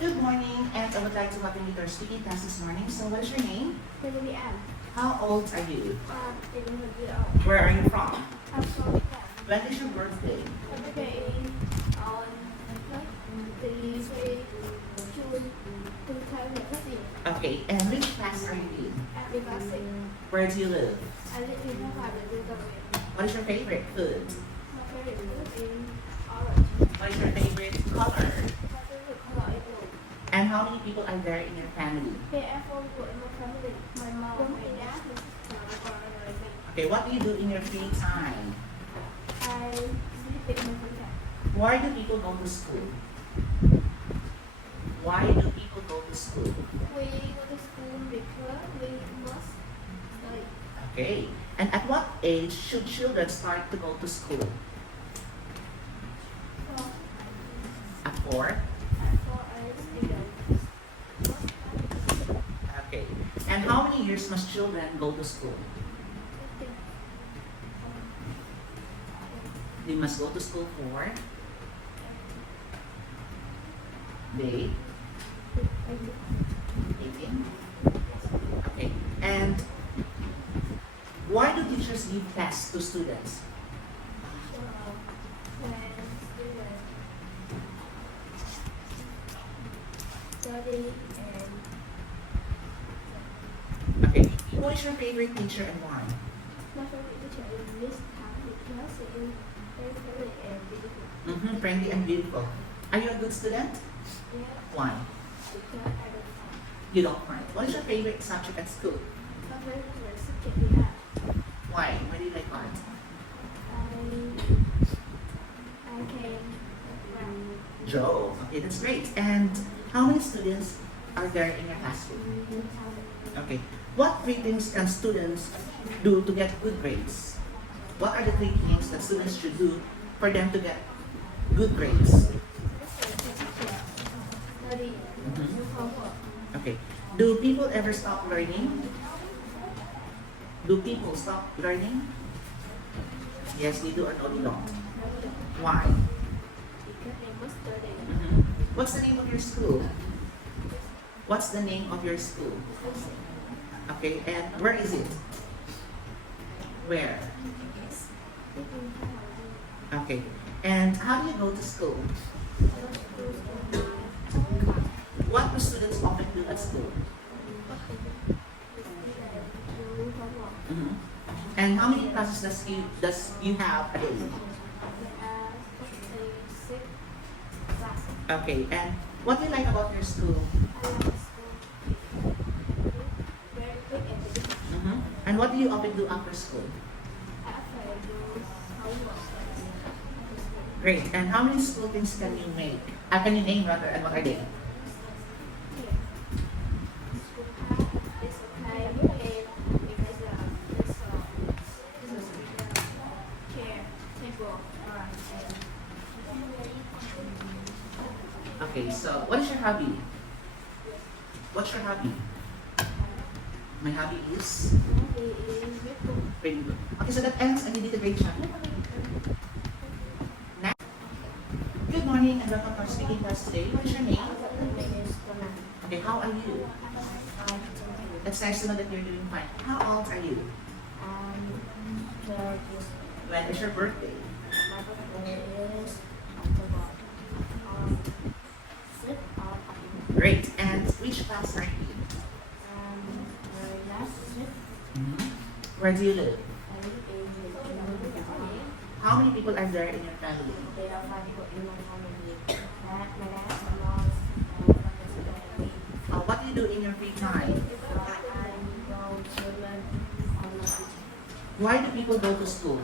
Good morning, and I would like to welcome you to our speaking class this morning. So, what is your name? Emily Ann. How old are you? 11 years old. Where are you from? I'm from When is your birthday? birthday on the June 2015. Okay, and which class are you in? At the classic, Where do you live? I live in the What is your favorite food? My favorite food is orange. What is your favorite color? My favorite color is blue. And how many people are there in your family? Here I from my family. My mom, my dad, my brother, and me. Okay, what do you do in your free time? I sleep in my free time. Why do people go to school? Why do people go to school? We go to school because we must study. Okay, and at what age should children start to go to school? So, At 4? for us, Okay, and how many years must children go to school? They must go to school for day 18. Okay, and why do teachers give tests to students? Study and Okay, who is your favorite teacher and why? my favorite teacher is Miss Tang because she is very friendly and beautiful. Friendly and beautiful. Are you a good student? Yeah, Why? because I don't find. You don't mind. What is your favorite subject at school? My favorite subject is art. Why? Why do you like art? I can run. Joe. Okay, that's great. And how many students are there in your classroom? Okay. What three things can students do to get good grades? What are the three things that students should do for them to get good grades? Study. Mhm. Do homework. Okay. Do people ever stop learning? Do people stop learning? Yes, they do or no, they don't. Why? Because they must study. What's the name of your school? What's the name of your school? Okay, and where is it? Where? Okay. And how do you go to school? What do students often do at school? And how many classes does you have a day? Okay, and what do you like about your school? And what do you often do after school? Great. And how many school things can you make? Can you name rather, and what are they? Okay, so what is your hobby? What's your hobby? My hobby is reading book. Okay, so that ends and you did a great job. Next. Good morning and welcome to our speaking class today. What is your name? Okay, how are you? It's nice to know that you're doing fine. How old are you? When is your birthday? Great. And which class are you in? Where do you live? How many people are there in your family? What do you do in your free time? Why do people go to school?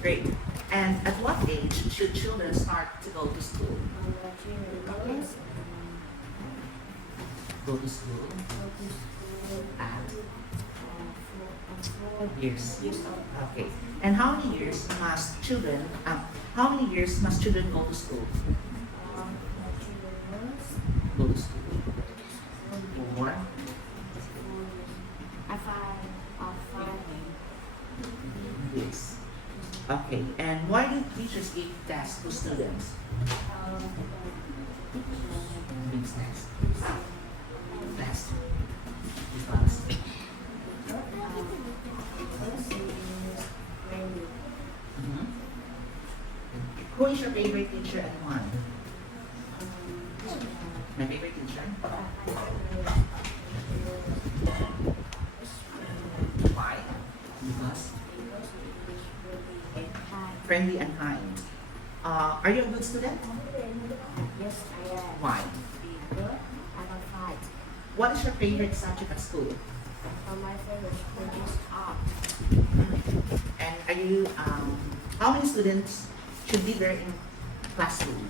Great. And at what age should children start to go to school? Go to school at years. Okay. And how many years must children? How many years must children go to school? Go to school. 4. quiz. Okay, and why do teachers give tests to students? Means test. Test. Because Mhm. Who is your favorite teacher and why? My favorite teacher? Why? Because friendly and kind. Are you a good student? Yes, I am. Why? Because I don't fight. What is your favorite subject at school? My favorite school is art. And are you, how many students should be there in classroom?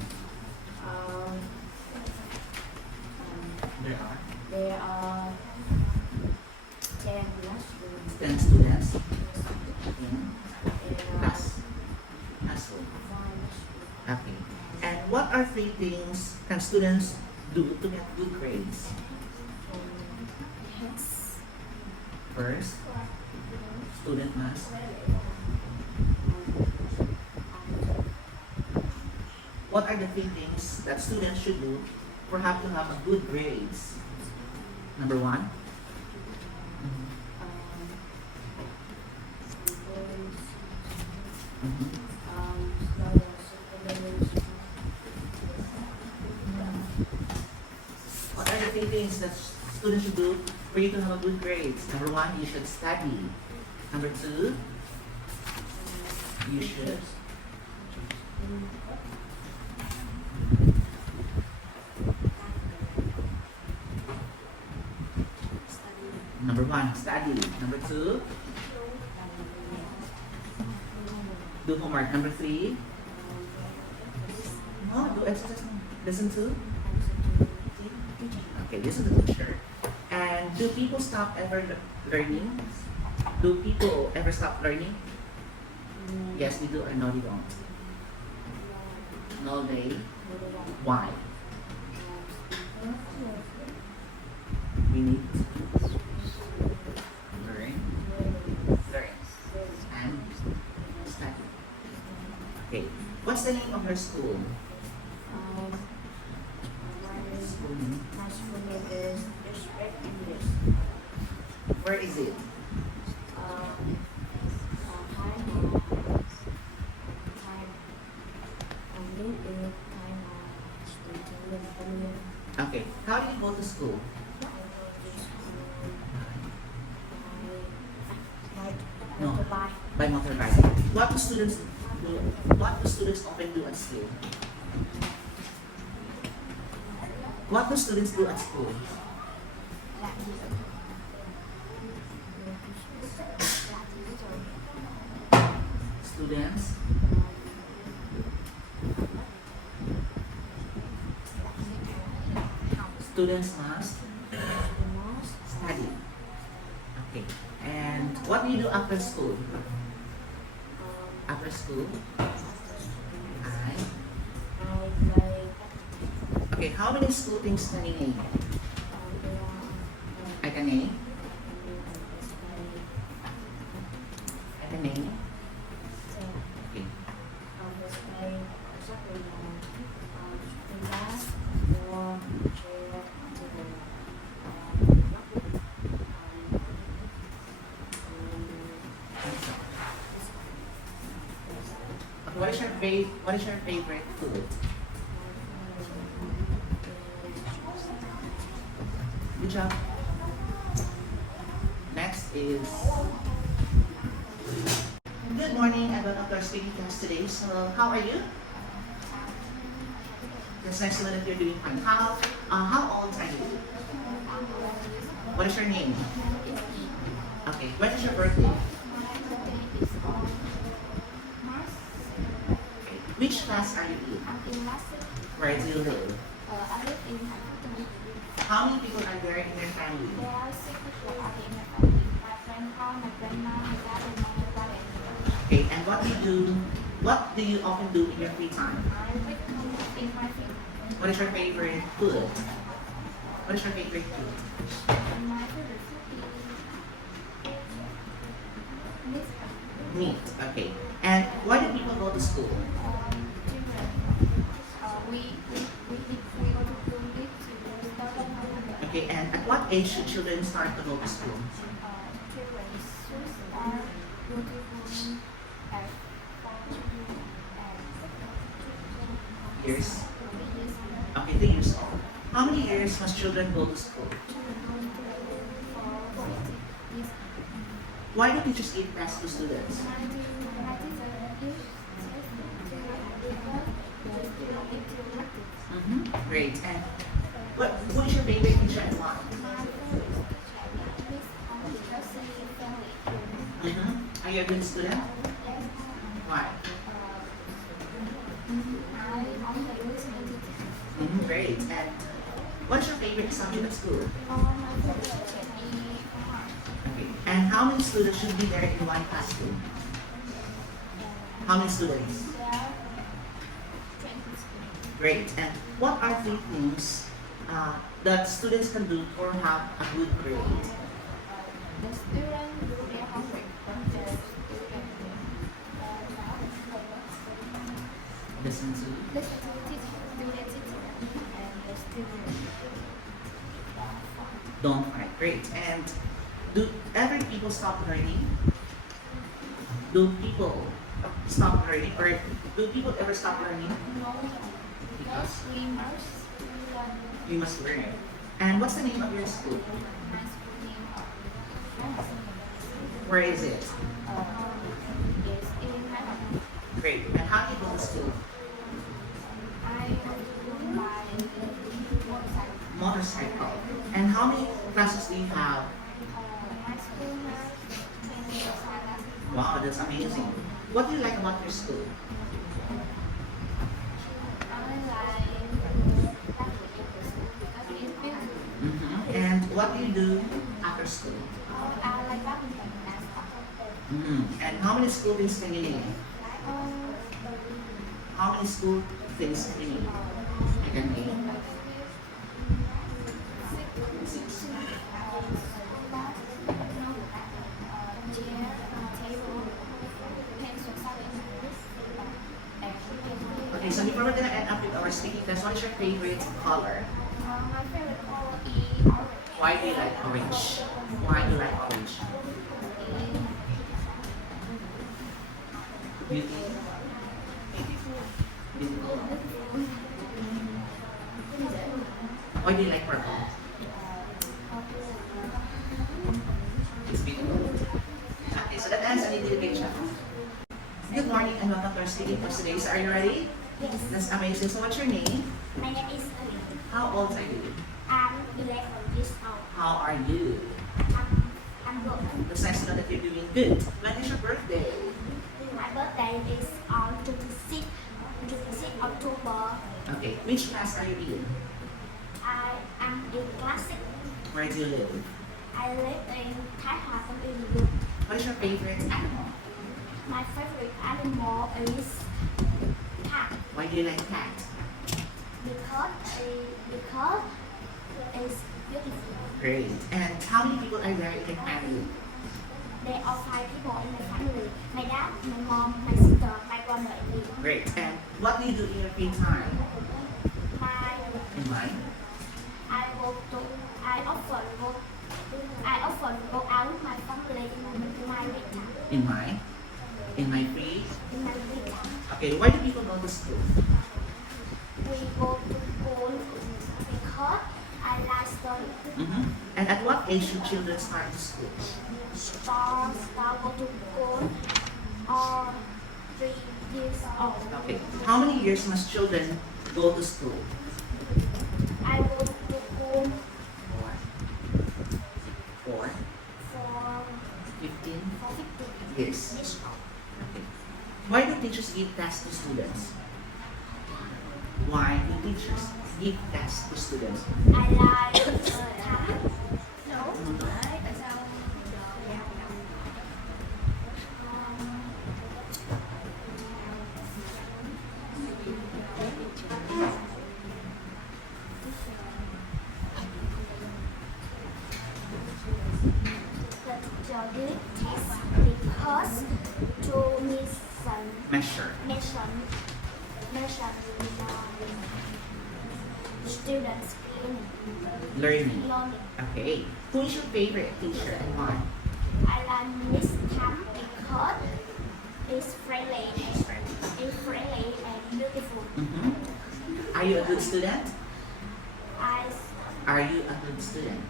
Um, There are there are 10 classrooms 10 students in and classroom. 5 Okay. And what are 3 things can students do to get good grades? Yes. First, student must. What are the 3 things that students should do for have to have a good grades? Number 1. What are the 3 things that students should do for you to have a good grades? Number 1, you should study. Number 2, you should Number 1, study. Number 2, do homework. Number 3, no, do exercise. Listen to. Okay, listen to the teacher. And do people stop ever learning? Do people ever stop learning? Yes, we do, or no, we don't. No, they. Why? We need to learn, and study. Okay, what's the name of her school? School name? My school name is Respect English. Where is it? Okay, how do you go to school? No. By motorbike. What do students do? What do students often do at school? What do students do at school? Students students must study. Okay. And what do you do after school? After school? I. Okay, how many school things can you name? I can name. I can name. Okay. Okay, what is your favorite food? Good job. Next is good morning. I got up to our speaking class today. So how are you? It's nice to know that you're doing fine. How old are you? What is your name? Okay. When is your birthday? Okay. Which class are you in? Where do you live? How many people are there in your family? Okay, and what do you do? What do you often do in your free time? What is your favorite food? What is your favorite food? Meet. Okay. And why do people go to school? We go to school with Okay. And at what age should children start to go to school? children should start beautiful at 4 Years. Okay, 3 years old. How many years must children go to school? Why do teachers give tests to students? Great. And who is your favorite teacher and why? Are you a good student? Why? Great. And what's your favorite subject at school? Okay. And how many students should be there in one classroom? How many students? Great. And what are 3 things that students can do or have a good grade? The student do their homework. Listen to. Listen to the teacher, do the teacher, and the student. Don't fight. Great. And do ever people stop learning? Do people stop learning, or do people ever stop learning? No, because we must learn. You must learn. And what's the name of your school? My school name Where is it? is in my home. Great. And how do you go to school? I go to my motorcycle. Motorcycle. And how many classes do you have? My school has 20 classes. Wow, that's amazing. What do you like about your school? I like because it's beautiful. And what do you do after school? I like badminton and basketball. And how many school things can you name? Um, How many school things can you name? I can name. 6. Okay, so before we're gonna end up with our speaking test, what is your favorite color? My favorite color is orange. Why do you like orange? Why do you like orange? Beauty. Beautiful. Why do you like purple? It's beautiful. Okay, so that ends an education. Good morning and welcome to our speaking test today. So are you ready? Yes. That's amazing. So what's your name? My name is Elin. How old are you? I'm 11 years old. How are you? I'm good. It's nice to know that you're doing good. When is your birthday? My birthday is on 26 October. Okay, which class are you in? I am in classic. Where do you live? I live in Taiwan in Europe. What is your favorite animal? My favorite animal is cat Why do you like cat? because it's beautiful. Great. And how many people are there in your family? There are 5 people in my family. My dad, my mom, my sister, my brother, and me. Great. And what do you do in your free time? In mine? I often go out with my family in my free time. In mine? In my free? In my free time. Okay, why do people go to school? We go to school because I like study. And at what age should children start to school? Start go to school or 3 years old. Okay. How many years must children go to school? I go to school 4, for 15 15 years. years old. Okay. Why do teachers give tests to students? Why do teachers give tests to students? I like time. No. Tại sao? The teacher did test because Measure. Measure students Learning. learning. Okay. Who is your favorite teacher and why? I like Miss Tam because it's friendly and beautiful. Mhm. Are you a good student? I Are you a good student?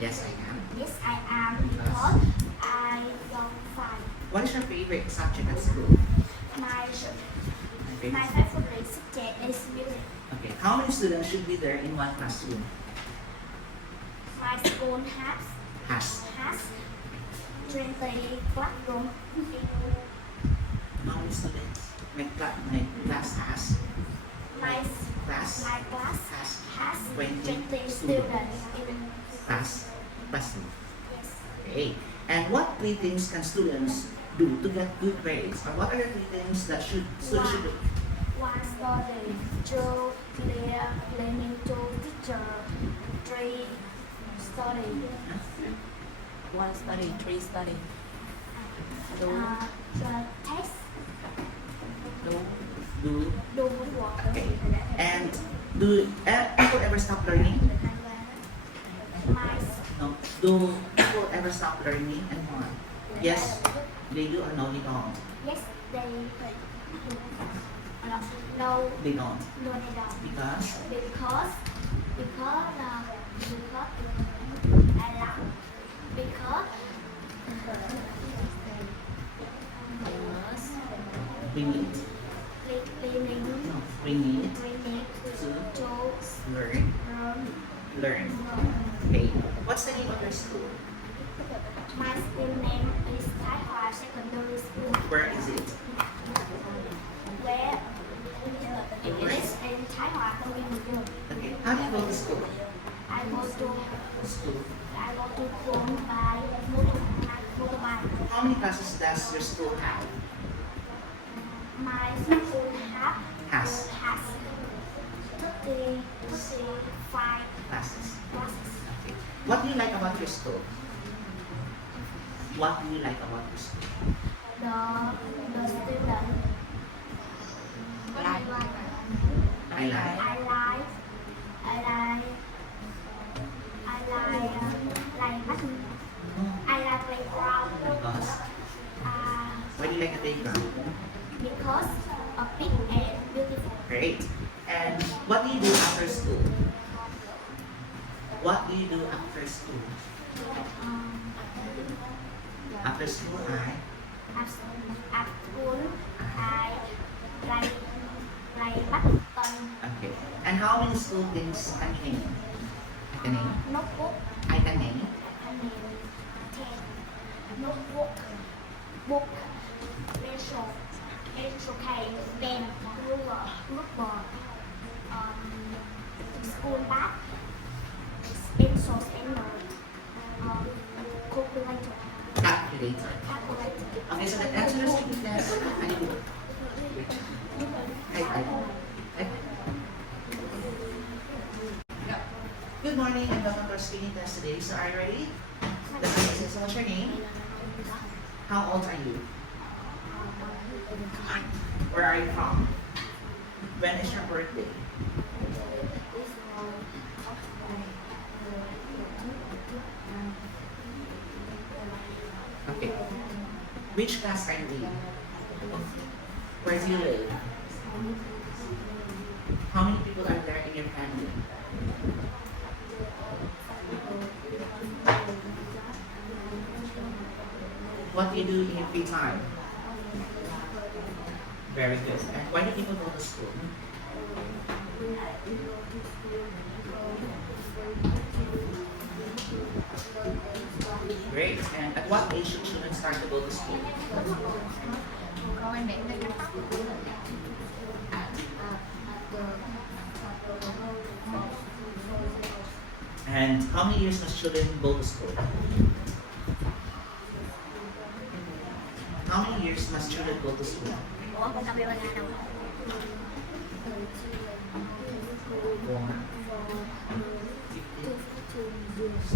Yes, I am. yes I am because I don't find What is your favorite subject at school? my My my favorite subject is music. Okay. How many students should be there in one classroom? My school Has. has 20 classroom. How many students? My class has. My Class my class has 20 students. students in Classroom. yes. Okay. And what three things can students do to get good grades? Or what are the three things that students should do? One study, two learning to teacher, three study. One study, three study. Do, The text do, Do. homework. Okay. And do people ever stop learning? My No. Do people ever stop learning and why? Yes, they do or no, they don't. yes no They don't. no they don't Because because I love because we need, we need to learn. Learn. Okay. What's the name of your school? my school name is Taiwan Secondary School. Where is it? Where it's in Taiwan, New Okay. How do you go to school? I go to School. home by motorbike. How many classes does your school have? My school Has 35 classes. classes. What do you like about your school? What do you like about your school? The student I like. I like playground Because why do you like the playground? because of big and beautiful. Great. And what do you do after school? What do you do after school? After school, At school, I play badminton, okay. And how many school things can you name? I can name. notebook, I can name. notebook, book, pencil case, pen, ruler, school bag, pencil, calculator. Calculator. Okay, so the answer is yes. Good morning and welcome to our screening test today. So are you ready? The first is, what's your name? How old are you? Where are you from? When is your birthday? Okay. Which class are you in? Where do you live? How many people are there in your family? What do you do in your free time? Very good. And why do people go to school? Great. And at what age should children start to go to school? And how many years must children go to school? How many years must children go to school?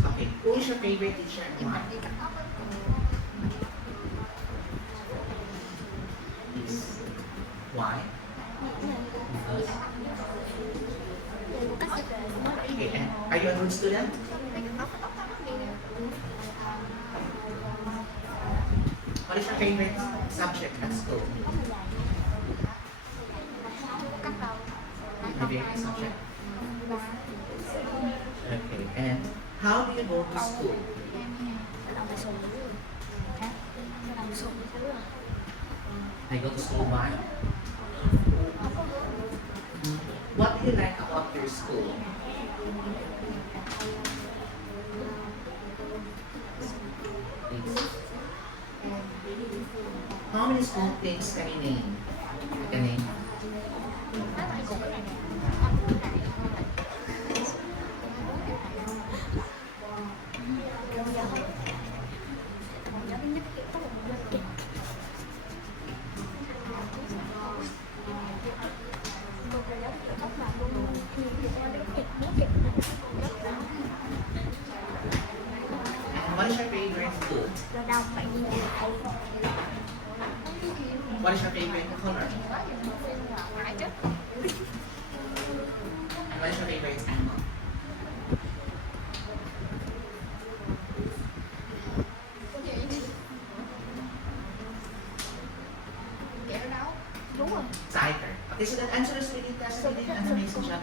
Okay, who is your favorite teacher and why? good student? What is your favorite subject at school? Your favorite subject? Okay, and how do you go to school? I go to school why? What do you like about your school? How many school things can you name? You can name. And what is your favorite food? What is your favorite color? And what is your favorite animal? Tiger. Okay, so that answer is really test. Ano may siya?